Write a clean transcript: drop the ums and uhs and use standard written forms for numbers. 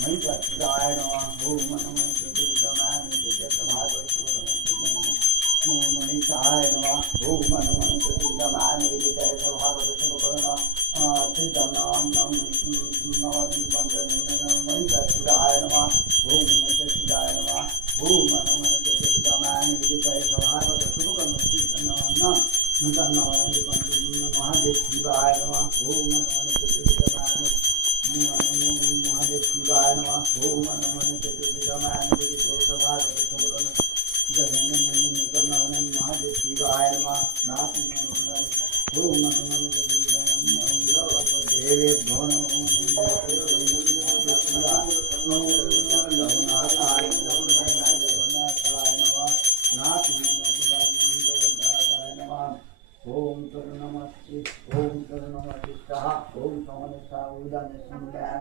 मणिकर्पूराय नमः ओम नमः चतुर्विधमाय ओम मणिकाय नमः ओम नमः चतुर्विधमाय निर्विकाय स्वभावदशमकरण सिद्धनाम मणिकर्पूराय नमः ओम मणिकर्पूराय नमः ओम नमः चतुर्विधमाय निर्विकाय स्वभावदशमकरण सिद्धनाम महादेव शिवाय नमः ओम नमः चतुर्विधमाय महादेव शिवाय नमः ओम नमः चतुर्विधमाय महादेव शिवाय नमः ओम नमः देवेभ्यो नमः ओम तरुणमस्ति ओम तरुणमस्ति ओम समनिष्ठा उदय